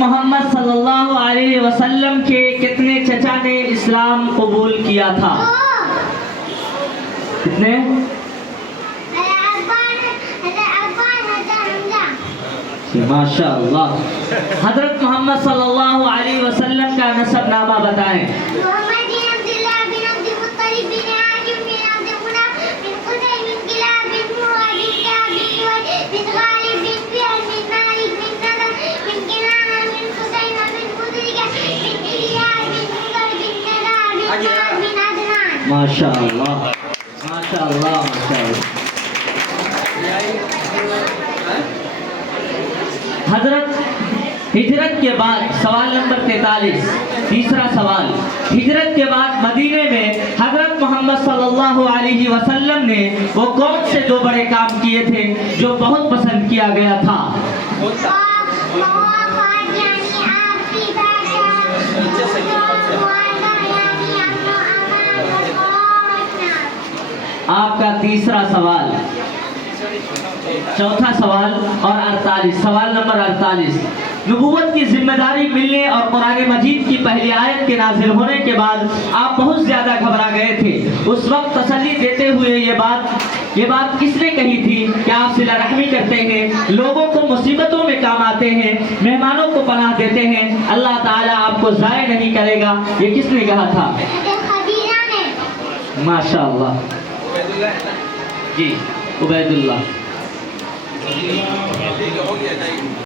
محمد صلی اللہ علیہ وسلم کے کتنے چچا نے اسلام قبول کیا تھا؟ کتنے؟ ماشاء اللہ. حضرت محمد صلی اللہ علیہ وسلم کا نسب نامہ بتائیں. ماشاء اللہ ماشاء اللہ ماشاء اللہ. حضرت ہجرت کے بعد سوال نمبر 43 تیسرا سوال. ہجرت کے بعد مدینے میں حضرت محمد صلی اللہ علیہ وسلم نے وہ کون سے دو بڑے کام کیے تھے جو بہت پسند کیا گیا تھا؟ آپ کا تیسرا سوال. چوتھا سوال اور 48. سوال نمبر 48. نبوت کی ذمہ داری ملنے اور قرآن مجید کی پہلی آیت کے نازل ہونے کے بعد آپ بہت زیادہ گھبرا گئے تھے. اس وقت تسلی دیتے ہوئے یہ بات کس نے کہی تھی کہ آپ صلہ رحمی کرتے ہیں، لوگوں کو مصیبتوں میں کام آتے ہیں، مہمانوں کو پناہ دیتے ہیں، اللہ تعالیٰ آپ کو ضائع نہیں کرے گا، یہ کس نے کہا تھا؟ ماشاء اللہ. جی عبید اللہ.